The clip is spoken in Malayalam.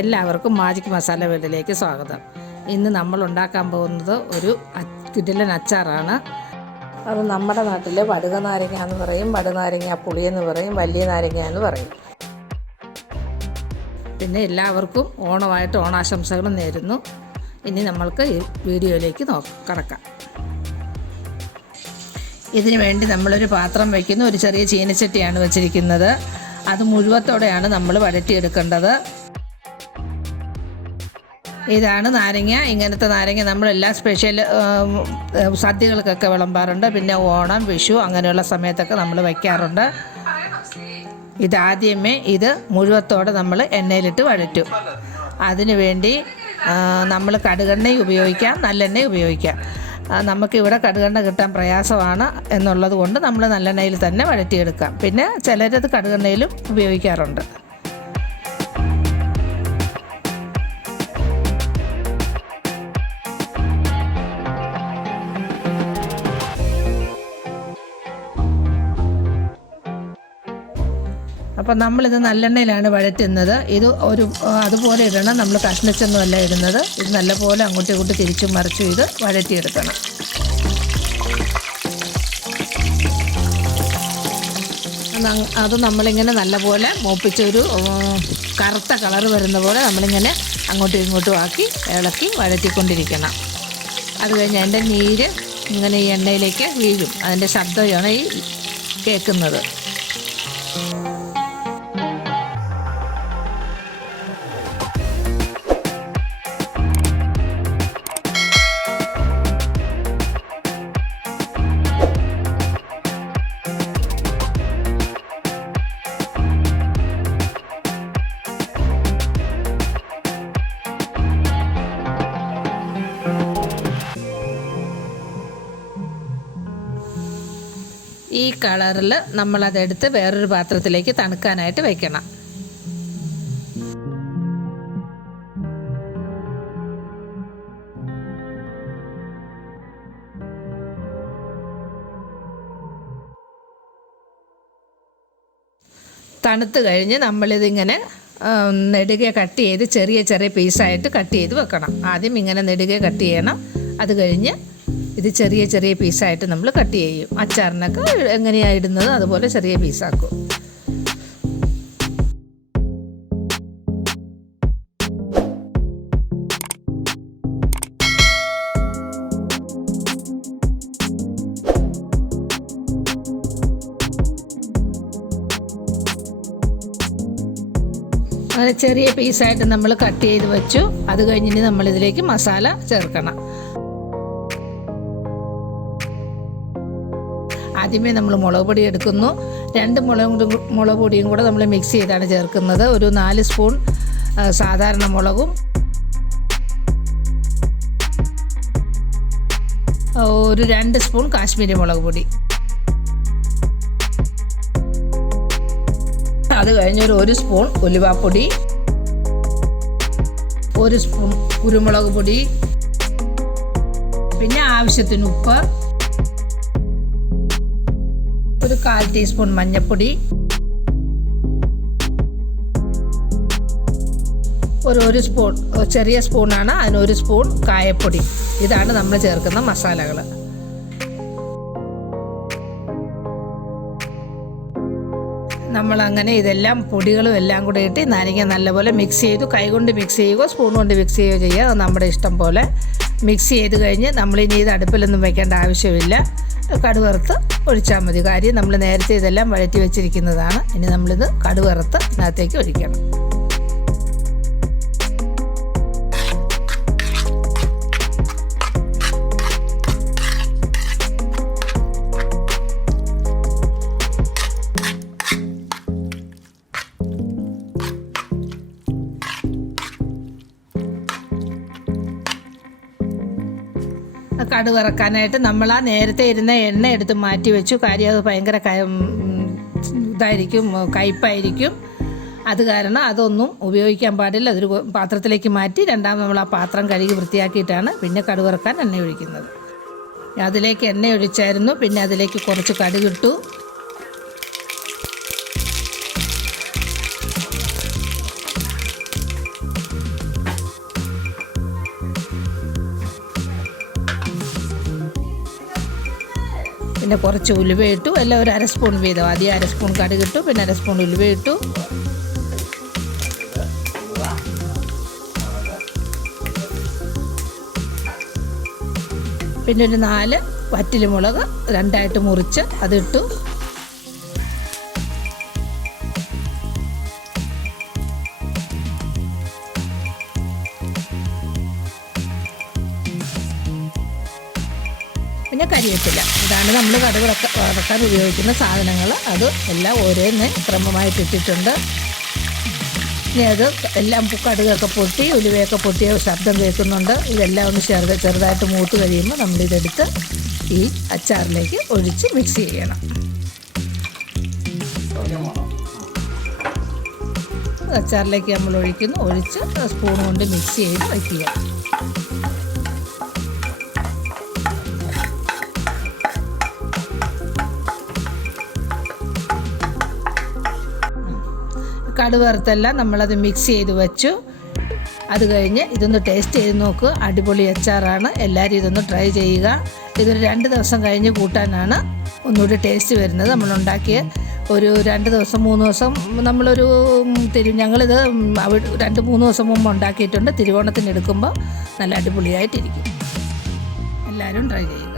എല്ലാവർക്കും മാജിക് മസാല വേൾഡിലേക്ക് സ്വാഗതം. ഇന്ന് നമ്മൾ ഉണ്ടാക്കാൻ പോകുന്നത് ഒരു കിടിലൻ അച്ചാറാണ്. അത് നമ്മുടെ നാട്ടിൽ വടുക നാരങ്ങ എന്ന് പറയും, വടുനാരങ്ങ പുളിയെന്ന് പറയും, വലിയ നാരങ്ങ എന്ന് പറയും. പിന്നെ എല്ലാവർക്കും ഓണമായിട്ട് ഓണാശംസകളും നേരുന്നു. ഇനി നമ്മൾക്ക് ഈ വീഡിയോയിലേക്ക് കടക്കാം. ഇതിനു വേണ്ടി നമ്മളൊരു പാത്രം വയ്ക്കുന്നു. ഒരു ചെറിയ ചീനച്ചട്ടിയാണ് വെച്ചിരിക്കുന്നത്. അത് മുഴുവത്തോടെയാണ് നമ്മൾ വഴറ്റിയെടുക്കേണ്ടത്. ഇതാണ് നാരങ്ങ. ഇങ്ങനത്തെ നാരങ്ങ നമ്മളെല്ലാം സ്പെഷ്യൽ സദ്യകൾക്കൊക്കെ വിളമ്പാറുണ്ട്. പിന്നെ ഓണം, വിഷു അങ്ങനെയുള്ള സമയത്തൊക്കെ നമ്മൾ വയ്ക്കാറുണ്ട്. ഇതാദ്യമേ ഇത് മുഴുവത്തോടെ നമ്മൾ എണ്ണയിലിട്ട് വഴറ്റും. അതിനു വേണ്ടി നമ്മൾ കടുകെണ്ണയും ഉപയോഗിക്കാം, നല്ലെണ്ണയും ഉപയോഗിക്കാം. നമുക്കിവിടെ കടുകെണ്ണ കിട്ടാൻ പ്രയാസമാണ് എന്നുള്ളത് കൊണ്ട് നമ്മൾ നല്ലെണ്ണയിൽ തന്നെ വഴറ്റിയെടുക്കാം. പിന്നെ ചിലരത് കടുകെണ്ണയിലും ഉപയോഗിക്കാറുണ്ട്. അപ്പം നമ്മളിത് നല്ലെണ്ണയിലാണ് വഴറ്റുന്നത്. ഇത് അതുപോലെ ഇടണം, നമ്മൾ കഷ്ണിച്ചൊന്നുമല്ല ഇടുന്നത്. ഇത് നല്ലപോലെ അങ്ങോട്ടും ഇങ്ങോട്ടും തിരിച്ചും മറിച്ചും ഇത് വഴറ്റിയെടുക്കണം. അത് നമ്മളിങ്ങനെ നല്ലപോലെ മൂപ്പിച്ചൊരു കറുത്ത കളറ് വരുന്ന പോലെ നമ്മളിങ്ങനെ അങ്ങോട്ടും ഇങ്ങോട്ടും ആക്കി ഇളക്കി വഴറ്റിക്കൊണ്ടിരിക്കണം. അത് കഴിഞ്ഞ് അതിൻ്റെ നീര് ഇങ്ങനെ ഈ എണ്ണയിലേക്ക് വീഴും. അതിൻ്റെ ശബ്ദമാണ് ഈ കേൾക്കുന്നത്. ഈ കളറിൽ നമ്മളതെടുത്ത് വേറൊരു പാത്രത്തിലേക്ക് തണുക്കാനായിട്ട് വെക്കണം. തണുത്ത് കഴിഞ്ഞ് നമ്മളിതിങ്ങനെ നെടുകെ കട്ട് ചെയ്ത് ചെറിയ ചെറിയ പീസായിട്ട് കട്ട് ചെയ്ത് വെക്കണം. ആദ്യം ഇങ്ങനെ നെടുകെ കട്ട് ചെയ്യണം. അത് കഴിഞ്ഞ് ഇത് ചെറിയ ചെറിയ പീസായിട്ട് നമ്മൾ കട്ട് ചെയ്യും. അച്ചാറിനൊക്കെ എങ്ങനെയാണ് ഇടുന്നത് അതുപോലെ ചെറിയ പീസാക്കും. അങ്ങനെ ചെറിയ പീസായിട്ട് നമ്മൾ കട്ട് ചെയ്ത് വെച്ചു. അത് കഴിഞ്ഞിട്ട് നമ്മളിതിലേക്ക് മസാല ചേർക്കണം. ആദ്യമേ നമ്മൾ മുളക് പൊടി എടുക്കുന്നു. 2 മുളക് പൊടിയും കൂടെ നമ്മൾ മിക്സ് ചെയ്താണ് ചേർക്കുന്നത്. ഒരു 4 സ്പൂൺ സാധാരണ മുളകും ഒരു 2 സ്പൂൺ കാശ്മീരി മുളക് പൊടി. അത് കഴിഞ്ഞൊരു 1 സ്പൂൺ ഉലുവാപ്പൊടി, 1 സ്പൂൺ കുരുമുളക് പൊടി, പിന്നെ ആവശ്യത്തിന് ഉപ്പ്, ഒരു 1/4 ടീസ്പൂൺ മഞ്ഞൾപ്പൊടി, ഒരു സ്പൂൺ ചെറിയ സ്പൂണാണ്, അതിന് 1 സ്പൂൺ കായപ്പൊടി. ഇതാണ് നമ്മൾ ചേർക്കുന്ന മസാലകൾ. നമ്മളങ്ങനെ ഇതെല്ലാം പൊടികളും എല്ലാം കൂടെ ഇട്ട് നാരങ്ങ നല്ലപോലെ മിക്സ് ചെയ്തു. കൈകൊണ്ട് മിക്സ് ചെയ്യുകയോ സ്പൂൺ കൊണ്ട് മിക്സ് ചെയ്യുകയോ ചെയ്യുക, അത് നമ്മുടെ ഇഷ്ടം പോലെ. മിക്സ് ചെയ്ത് കഴിഞ്ഞ് നമ്മളിനി ഇത് അടുപ്പിലൊന്നും വയ്ക്കേണ്ട ആവശ്യമില്ല. കടുവറുത്ത് ഒഴിച്ചാൽ മതി. കാര്യം നമ്മൾ നേരത്തെ ഇതെല്ലാം വഴറ്റി വെച്ചിരിക്കുന്നതാണ്. ഇനി നമ്മളിത് കടുവറുത്ത് ഇതിനകത്തേക്ക് ഒഴിക്കണം. കടുവറക്കാനായിട്ട് നമ്മൾ ആ നേരത്തെ ഇരുന്ന എണ്ണ എടുത്ത് മാറ്റി വെച്ചു. കാര്യം അത് ഭയങ്കര ഇതായിരിക്കും, കയ്പ്പായിരിക്കും. അത് കാരണം അതൊന്നും ഉപയോഗിക്കാൻ പാടില്ല. അതൊരു പാത്രത്തിലേക്ക് മാറ്റി രണ്ടാമത് നമ്മൾ ആ പാത്രം കഴുകി വൃത്തിയാക്കിയിട്ടാണ് പിന്നെ കടുവറക്കാൻ എണ്ണ ഒഴിക്കുന്നത്. അതിലേക്ക് എണ്ണ ഒഴിച്ചായിരുന്നു. പിന്നെ അതിലേക്ക് കുറച്ച് കടുകിട്ടു. പിന്നെ കുറച്ച് ഉലുവ ഇട്ടു, എല്ലാം ഒരു 1/2 സ്പൂൺ വീതം. ആദ്യം 1/2 സ്പൂൺ കടുക് ഇട്ടു, പിന്നെ 1/2 സ്പൂൺ ഉലുവ ഇട്ടു. പിന്നെ ഒരു 4 വറ്റൽമുളക് 2ആയിട്ട് മുറിച്ച് അതിട്ടു. പിന്നെ കരിവേപ്പില. ഇതാണ് നമ്മൾ കടുക് വറക്കാൻ ഉപയോഗിക്കുന്ന സാധനങ്ങൾ. അത് എല്ലാം ഓരോന്ന് ക്രമമായിട്ട് ഇട്ടിട്ടുണ്ട്. ഇനി അത് എല്ലാം കടുകൊക്കെ പൊട്ടി ഉലുവയൊക്കെ പൊട്ടിയ ശബ്ദം കേൾക്കുന്നുണ്ട്. ഇതെല്ലാം ഒന്ന് ചെറുതായിട്ട് മൂത്ത് കഴിയുമ്പോൾ നമ്മളിതെടുത്ത് ഈ അച്ചാറിലേക്ക് ഒഴിച്ച് മിക്സ് ചെയ്യണം. അച്ചാറിലേക്ക് നമ്മൾ ഒഴിച്ച് സ്പൂൺ കൊണ്ട് മിക്സ് ചെയ്ത് വയ്ക്കുക. കടുക് വറുത്തെല്ലാം നമ്മളത് മിക്സ് ചെയ്ത് വെച്ചു. അത് കഴിഞ്ഞ് ഇതൊന്ന് ടേസ്റ്റ് ചെയ്ത് നോക്കുക. അടിപൊളി അച്ചാറാണ്. എല്ലാവരും ഇതൊന്ന് ട്രൈ ചെയ്യുക. ഇതൊരു 2 ദിവസം കഴിഞ്ഞ് കൂട്ടാനാണ് ഒന്നുകൂടി ടേസ്റ്റ് വരുന്നത്. നമ്മളുണ്ടാക്കിയ ഒരു 2 ദിവസം 3 ദിവസം നമ്മളൊരു ഞങ്ങളിത് 2-3 ദിവസം മുമ്പ് ഉണ്ടാക്കിയിട്ടുണ്ട്. തിരുവോണത്തിന് എടുക്കുമ്പോൾ നല്ല അടിപൊളിയായിട്ടിരിക്കും. എല്ലാവരും ട്രൈ ചെയ്യുക.